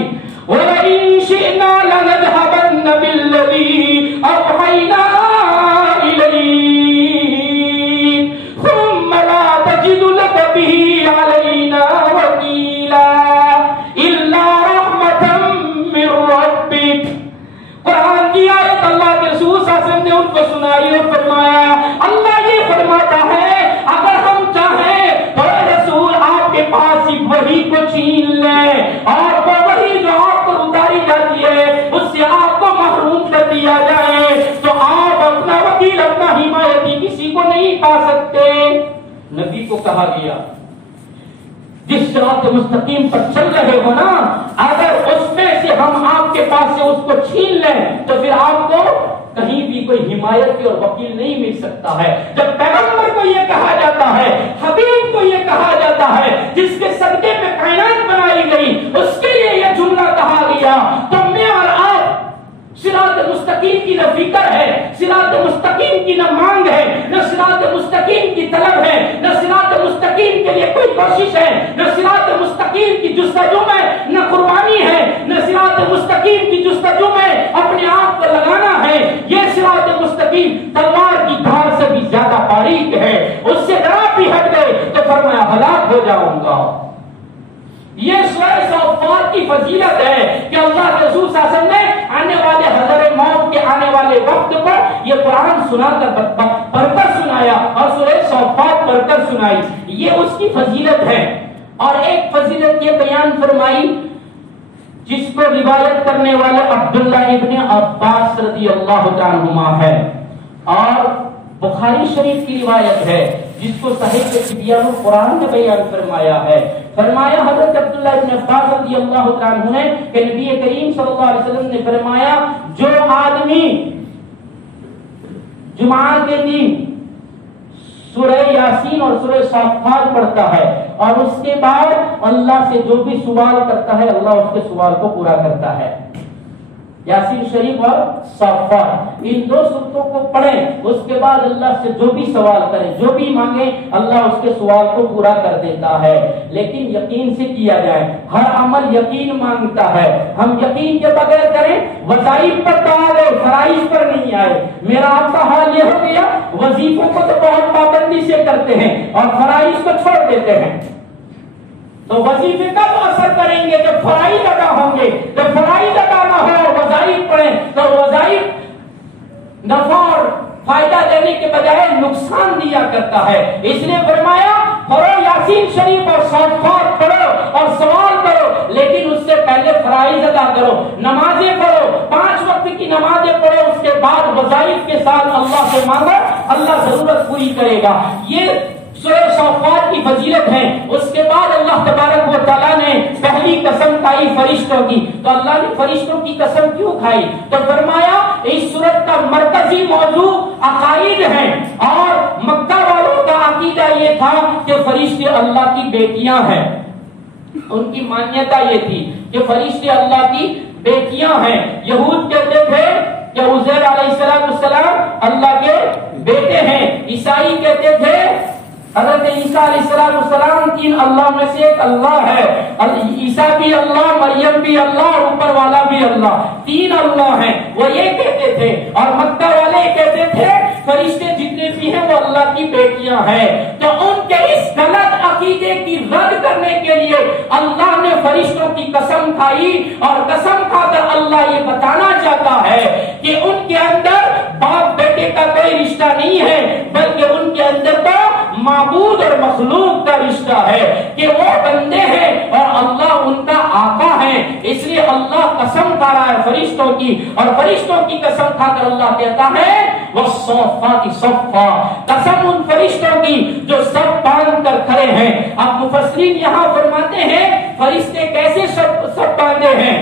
وَلَئِن شِئْنَا لَنَذْهَبَنَّ بِالَّذِي أَوْحَيْنَا إِلَيْكَ ثُمَّ لَا تَجِدُ لَكَ بِهِ عَلَيْنَا وَكِيلًا إِلَّا رَحْمَةً مِّن رَّبِّكَ۔ قرآن کی آیت اللہ کے رسول صلی اللہ علیہ وسلم نے ان کو سنائی اور فرمایا، اللہ یہ فرماتا ہے اگر ہم چاہیں تو اے رسول آپ کے پاس صرف وحی کو چھین لیں، اور وہ وحی جو آپ پر اتاری جاتی ہے اس سے آپ کو محروم کر دیا جائے، تو آپ اپنا وکیل، اپنا حمایتی کسی کو نہیں پا سکتے۔ نبی کو کہا گیا جس صراط مستقیم پر چل رہے ہو نا، اگر اس میں سے ہم آپ کے پاس سے اس کو چھین لیں تو پھر آپ کو کہیں بھی کوئی حمایت اور وکیل نہیں مل سکتا ہے۔ جب پیغمبر کو یہ کہا جاتا ہے، حبیب کو یہ کہا جاتا ہے جس کے صدقے پہ کائنات بنائی گئی، اس کے لیے یہ جملہ کہا گیا، تو میں اور آپ صراط مستقیم کی نہ فکر ہے، صراط مستقیم کی نہ مانگ ہے، نہ صراط مستقیم کی طلب ہے، نہ صراط مستقیم کے لیے کوئی کوشش ہے، نہ صراط مستقیم کی جستجو میں نہ قربانی ہے، نہ صراط مستقیم کی جستجو میں اپنے آپ کو لگانا ہے۔ یہ صراط مستقیم تلوار کی دھار سے بھی زیادہ باریک ہے، اس سے ذرا بھی ہٹ گئے تو فرمایا ہلاک ہو جاؤں گا۔ یہ سورہ صافات کی فضیلت ہے کہ اللہ کے رسول صلی اللہ علیہ وسلم نے آنے والے حضر موت کے آنے والے وقت پر یہ قرآن سنا کر پڑھ کر سنایا، اور سورہ صافات پڑھ کر سنائی، یہ اس کی فضیلت ہے۔ اور ایک فضیلت یہ بیان فرمائی جس کو روایت کرنے والے عبداللہ ابن عباس رضی اللہ تعالیٰ عنہما ہے، اور بخاری شریف کی روایت ہے جس کو صحیح تبیان القرآن نے بیان فرمایا ہے۔ فرمایا حضرت عبداللہ ابن عباس رضی اللہ تعالیٰ عنہ نے کہ نبی کریم صلی اللہ علیہ وسلم نے فرمایا، جو آدمی جمعہ کے دن سورہ یاسین اور سورہ صافات پڑھتا ہے اور اس کے بعد اللہ سے جو بھی سوال کرتا ہے اللہ اس کے سوال کو پورا کرتا ہے۔ یاسین شریف اور صافات، ان دو سورتوں کو پڑھیں، اس کے بعد اللہ سے جو بھی سوال کریں، جو بھی مانگیں، اللہ اس کے سوال کو پورا کر دیتا ہے۔ لیکن یقین سے کیا جائے، ہر عمل یقین مانگتا ہے، ہم یقین کے بغیر کریں، وظائف پر تو آ گئے، فرائض پر نہیں آئے۔ میرا آپ کا حال یہ ہو گیا، وظیفوں کو تو بہت پابندی سے کرتے ہیں اور فرائض کو چھوڑ دیتے ہیں، تو وظیفے کب اثر کریں گے؟ جب فرائض ادا ہوں گے۔ جب فرائض ادا نہ ہو، وظائف پڑھیں تو وظائف نفع اور فائدہ دینے کے بجائے نقصان دیا کرتا ہے۔ اس لیے فرمایا پڑھو یاسین شریف اور صافات پڑھو اور سوال کرو، لیکن اس سے پہلے فرائض ادا کرو، نمازیں پڑھو، 5 وقت کی نمازیں پڑھو، اس کے بعد وظائف کے ساتھ اللہ سے مانگو، اللہ ضرورت پوری کرے گا۔ یہ سورہ صافات کی فضیلت ہے۔ اس کے بعد اللہ تبارک و تعالیٰ نے پہلی قسم کھائی فرشتوں کی، تو اللہ نے فرشتوں کی قسم کیوں کھائی؟ تو فرمایا اس سورت کا مرکزی موضوع عقائد ہیں، اور مکہ والوں کا عقیدہ یہ تھا کہ فرشتے اللہ کی بیٹیاں ہیں۔ ان کی مانیتا یہ تھی کہ فرشتے اللہ کی بیٹیاں ہیں۔ یہود کہتے تھے کہ عزیر علیہ السلام اللہ کے بیٹے ہیں، عیسائی کہتے تھے حضرت عیسیٰ علیہ السلام 3 اللہ میں سے ایک اللہ ہے، عیسیٰ بھی اللہ، مریم بھی اللہ اور اوپر والا بھی اللہ، 3 اللہ ہیں، وہ یہ کہتے تھے۔ اور مکہ والے کہتے تھے فرشتے جتنے بھی ہیں وہ اللہ کی بیٹیاں ہیں۔ تو ان کے اس غلط عقیدے کی رد کرنے کے لیے اللہ نے فرشتوں کی قسم کھائی، اور قسم کھا کر اللہ یہ بتانا چاہتا ہے کہ ان کے اندر باپ بیٹے کا کوئی رشتہ نہیں ہے، بلکہ ان کے اندر تو معبود اور مخلوق کا رشتہ ہے، کہ وہ بندے ہیں اور اللہ ان کا آقا ہے۔ اس لیے اللہ قسم کھا رہا ہے فرشتوں کی، اور فرشتوں کی قسم کھا کر اللہ کہتا ہے وَالصَّافَّاتِ صَفًّا، قسم ان فرشتوں کی جو سب باندھ کر کھڑے ہیں۔ اب مفسرین یہاں فرماتے ہیں فرشتے کیسے سب باندھے ہیں؟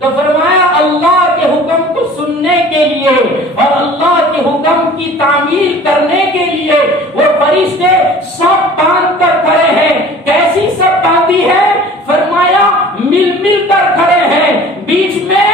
تو فرمایا اللہ کے حکم کو سننے کے لیے اور اللہ کے حکم کی تعمیل کرنے کے لیے وہ فرشتے سب باندھ کر کھڑے ہیں۔ کیسی سب باندھی ہے؟ فرمایا مل کر کھڑے ہیں، بیچ میں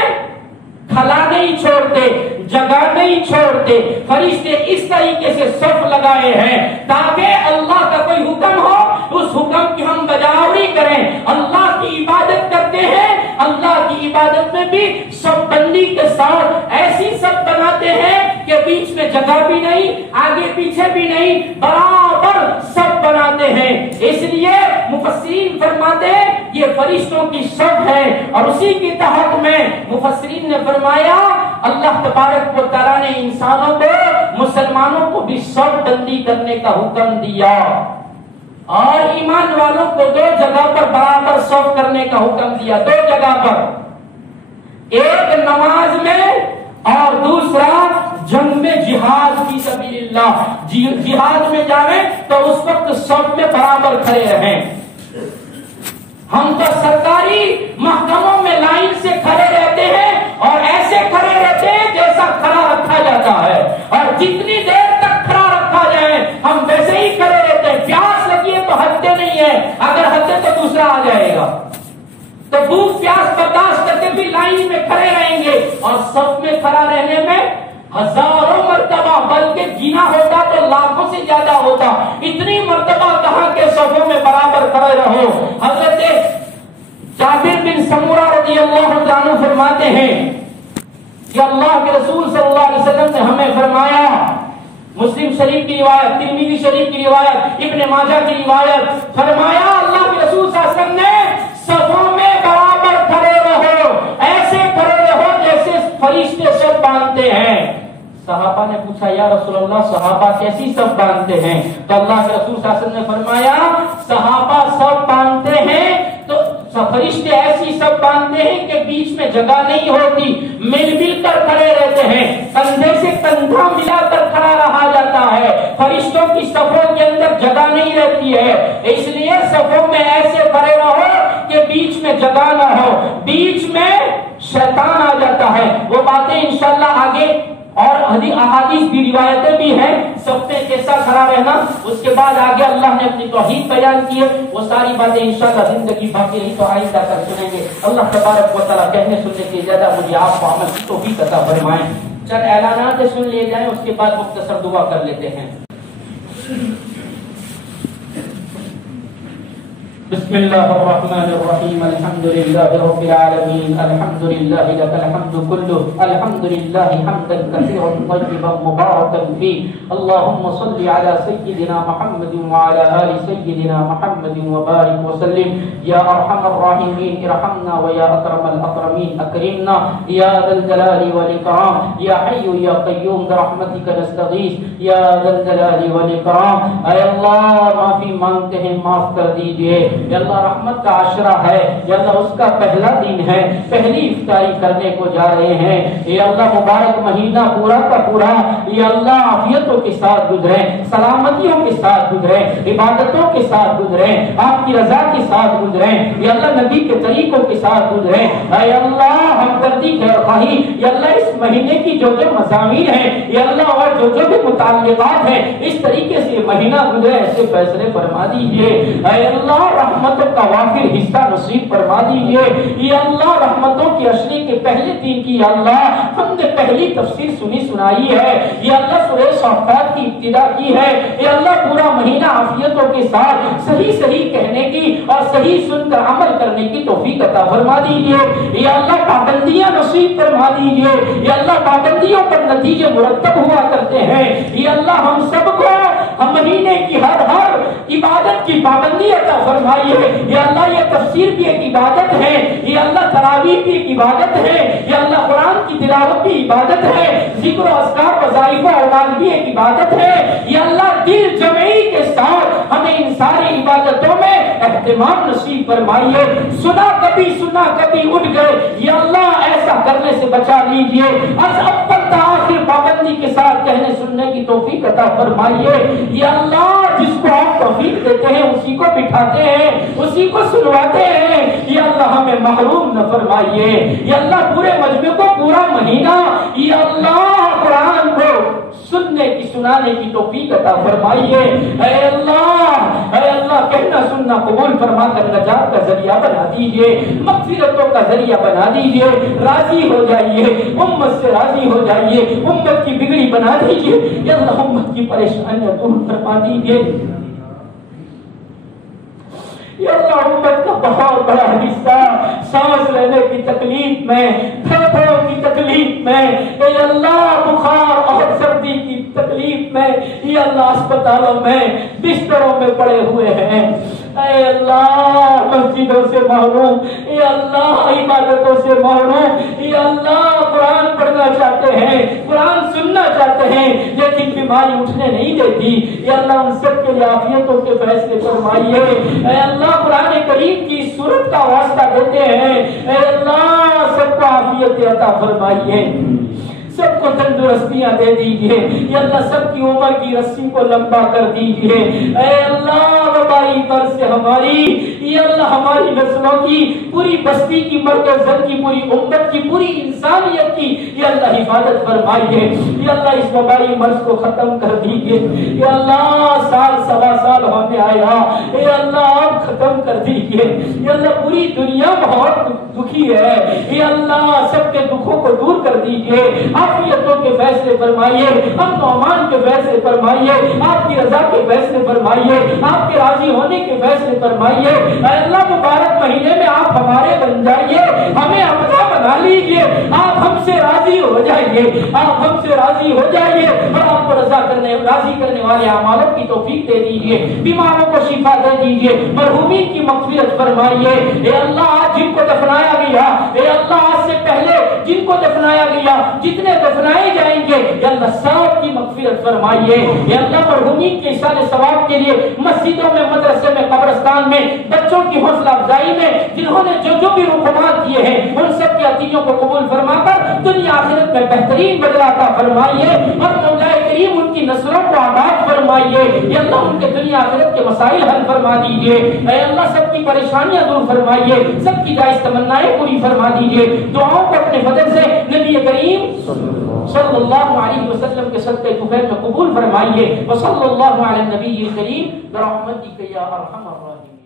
کھلا نہیں چھوڑتے، جگہ نہیں چھوڑتے۔ فرشتے اس طریقے سے صف لگائے ہیں تاکہ اللہ کا کوئی حکم ہو اس حکم کی ہم بجاوری کریں۔ اللہ کی عبادت کرتے ہیں، اللہ کی عبادت میں بھی سب بندی کے ساتھ ایسی سب بناتے ہیں کہ بیچ میں جگہ بھی نہیں، آگے پیچھے بھی نہیں، برابر سب بناتے ہیں۔ اس لیے مفسرین فرماتے ہیں یہ فرشتوں کی سب ہے، اور اسی کی تحت میں مفسرین نے فرمایا اللہ تبارک و تعالیٰ نے انسانوں کو، مسلمانوں کو بھی سب بندی کرنے کا حکم دیا، اور ایمان والوں کو 2 جگہ پر برابر صف کرنے کا حکم دیا، 2 جگہ پر، ایک نماز میں اور دوسرا جنگ میں، جہاد فی سبیل اللہ، جہاد میں جاویں تو اس وقت صف میں برابر کھڑے رہیں۔ ہم تو سرکاری محکموں میں لائن سے کھڑے رہتے ہیں اور ایسے کھڑے رہتے ہیں جیسا کھڑا رکھا جاتا ہے، اور جتنی دیر تک کھڑا رکھا جائے ہم ویسے ہی کھڑے رہتے ہیں۔ پیاس لگی ہے تو ہٹتے نہیں ہے، اگر ہٹتے تو دوسرا آ جائے گا، تو بھوک پیاس برداشت کرتے بھی لائن میں کھڑے رہیں گے، اور صف میں کھڑا رہنے میں ہزاروں مرتبہ، بلکہ گنا ہوتا تو لاکھوں سے زیادہ ہوتا، اتنی مرتبہ کہا کہ صفوں میں برابر کھڑے رہو۔ حضرت جابر بن سمورہ رضی اللہ عنہ فرماتے ہیں کہ اللہ کے رسول صلی اللہ علیہ وسلم نے ہمیں فرمایا، مسلم شریف کی روایت، ترمذی شریف کی روایت، ابن ماجہ کی روایت، فرمایا اللہ کے رسول صلی اللہ علیہ وسلم نے صفوں میں برابر کھڑے رہو، ایسے کھڑے رہو جیسے فرشتے سب باندھتے ہیں۔ صحابہ نے پوچھا یا رسول اللہ صحابہ کیسی سب باندھتے ہیں؟ تو اللہ کے رسول صلی اللہ علیہ وسلم نے فرمایا صحابہ سب باندھتے ہیں تو فرشتے ایسی سب باندھتے ہیں کہ بیچ میں جگہ نہیں ہوتی، مل کر کھڑے رہتے ہیں، کندھے سے کندھا ملا کر کھڑا رہا جاتا ہے۔ فرشتوں کی صفوں کے اندر جگہ نہیں رہتی ہے، اس لیے صفوں میں ایسے کھڑے رہو کہ بیچ میں جگہ نہ ہو، بیچ میں شیطان آ جاتا ہے۔ وہ باتیں انشاءاللہ آگے اور احادیث بھی روایتیں بھی ہیں سب میں کیسا کھڑا رہنا. اس کے بعد آگے اللہ نے اپنی توحید بیان کی ہے. وہ ساری باتیں انشاءاللہ زندگی باقی رہی تو آئندہ تک سنیں گے. اللہ تبارک و تعالیٰ کہنے سننے کی زیادہ مجھے آپ کو عمل کی توفیق عطا فرمائیں. چند اعلانات سن لیے جائیں, اس کے بعد مختصر دعا کر لیتے ہیں. بسم الله الرحمن الرحيم. الحمد لله رب العالمين. الحمد لله لك الحمد كله. الحمد لله حمدا كثيرا طيبا مباركا فيه. اللهم صل على سيدنا محمد وعلى آل سيدنا محمد وبارك وسلم. يا أرحم الراحمين ارحمنا ويا أكرم الأكرمين أكرمنا يا ذا الجلال والإكرام. يا حي يا قيوم برحمتك نستغيث يا ذا الجلال والإكرام. اے اللہ معافی مانگتے ہیں, معاف کر دیجئے. یا اللہ رحمت کا عشرہ ہے, یا اللہ اس کا پہلا دن ہے, پہلی افطاری کرنے کو جا رہے ہیں. یا اللہ مبارک مہینہ پورا کا پورا یا اللہ عافیتوں کے ساتھ گزرے, سلامتیوں کے ساتھ گزرے, عبادتوں کے ساتھ گزرے, آپ کی رضا کے ساتھ گزرے, یا اللہ نبی کے طریقوں کے ساتھ گزرے. اے اللہ ہمدردی خیر خواہی یا اللہ اس مہینے کی جو جو مضامین ہیں یا اللہ اور جو جو بھی متعلقات ہیں اس طریقے سے مہینہ گزرے ایسے فیصلے فرما دیجیے. اے اللہ رحمتوں کا وافر حصہ نصیب فرما دیجئے. یا اللہ رحمتوں کی اشری کے پہلے دن کی یا اللہ ہم نے پہلی تفسیر سنی سنائی ہے. یا اللہ سورہ صافات کی ابتدا کی ہے. یا اللہ پورا مہینہ عافیتوں کے ساتھ صحیح صحیح کہنے کی اور صحیح سن کر عمل کرنے کی توفیق عطا فرما دیجئے. یا اللہ پابندیاں نصیب فرما دیجئے. یا اللہ پابندیوں پر نتیجے مرتب ہوا کرتے ہیں. یا اللہ ہم سب کو ہم مہینے کی ہر عبادت کی پابندی عطا فرمائیے. یا اللہ یہ تفسیر بھی ایک عبادت ہے, یا اللہ تراویح بھی ایک عبادت ہے, یا اللہ قرآن کی تلاوت بھی عبادت ہے, ذکر و اذکار وظائف و اعمال بھی ایک عبادت ہے. یا اللہ دل جمعی کے ساتھ ہمیں ان ساری عبادتوں میں اہتمام نصیب فرمائیے. سنا کبھی اٹھ گئے, یا اللہ ایسا کرنے سے بچا لیجئے. از اول تا آخر پابندی کے ساتھ کہنے سننے کی توفیق عطا فرمائیے. یا اللہ جس کو آپ توفیق دیتے ہیں اسی کو بٹھاتے ہیں, اسی کو سنواتے ہیں. یا اللہ ہمیں محروم نہ فرمائیے. یا اللہ پورے مجمع کو پورا مہینہ یا اللہ قرآن کو سننے کی سنانے کی توفیق عطا فرمائیے. اے اللہ کہنا سننا قبول فرما کر نجات کا ذریعہ بنا دیجئے, مغفرتوں کا ذریعہ بنا دیجئے. راضی ہو جائیے, امت سے راضی ہو جائیے, امت کی بگڑی بنا دیجئے. یا اللہ امت کی پریشانیاں دور فرما دیجئے. یا اللہ امت کا بہت بڑا حصہ سانس لینے کی تکلیف میں, پھیپھڑوں کی تکلیف میں, اے اللہ بخار اور سردی کی تکلیف میں, یا اللہ اسپتالوں میں بستروں میں پڑے ہوئے ہیں. اے اللہ مسجدوں سے محروم, اے اللہ عبادتوں سے محروم, یا اللہ قرآن پڑھنا چاہتے ہیں, قرآن سننا چاہتے ہیں لیکن بیماری اٹھنے نہیں دیتی. یا اللہ ان سب کے لیے عافیتوں کے فیصلے فرمائیے. اے اللہ قرآن کریم کی صورت کا واسطہ دیتے ہیں, اے اللہ سب کو عافیت عطا فرمائیے, سب کو تندرستیاں دے دیجئے. یا اللہ سب کی عمر کی رسی کو لمبا کر دیجئے. اے اللہ وبائی پر سے ہماری یا اللہ ہماری نسلوں کی پوری بستی کی, مرد و زن کی, پوری امت کی, پوری انسانیت کی یا اللہ حفاظت فرمائیے. یا اللہ اس وبائی مرض کو ختم کر دیجئے. یا اللہ سال سوا سال ہونے آیا, اے اللہ آپ ختم کر دیجئے. یا اللہ پوری دنیا بہت دکھی ہے, اے اللہ سب کے دکھوں کو دور کر دیجئے. عافیتوں کے فیصلے فرمائیے, امن و امان کے فیصلے فرمائیے, آپ کی رضا کے فیصلے فرمائیے, آپ کے راضی ہونے کے فیصلے فرمائیے. اے اللہ مبارک مہینے میں آپ ہمارے بن جائیے, ہمیں اپنا بنا لیجئے, آپ ہم سے راضی ہو جائیے, آپ ہم سے راضی ہو جائیے اور آپ کو راضی کرنے والے اعمالوں کی توفیق دے دیجئے. بیماروں کو شفا دے دیجئے, مرحومین کی مغفرت فرمائیے. اے اللہ آج جن کو دفنایا گیا, اے اللہ آج سے پہلے جن کو دفنایا گیا, جتنے دفنائے جائیں گے, یا اللہ سب کی مغفرت فرمائیے. یا اللہ مرحومین کے ایصال ثواب کے لیے مسجدوں میں, مدرسے میں, قبرستان میں, بچوں کی حوصلہ افزائی میں جنہوں نے جو بھی رقمات کیے ہیں ان سب کے عطیوں کو قبول فرما کر دنیا آخرت میں بہترین بدلہ عطا فرمائیے. اور مولا کریم ان کی نسلوں کو آباد فرمائیے. یا اللہ ان کے دنیا آخرت کے مسائل حل فرما دیجئے. اے اللہ سب کی پریشانیاں دور فرمائیے, سب کی جائز تمنائیں پوری فرما دیجئے. دعاؤں کو اپنے فضل سے سے نبی کریم صلی اللہ علیہ وسلم کے صدقے طفیل میں قبول فرمائیے. وصلی اللہ علی النبی الکریم برحمتک یا ارحم الراحمین.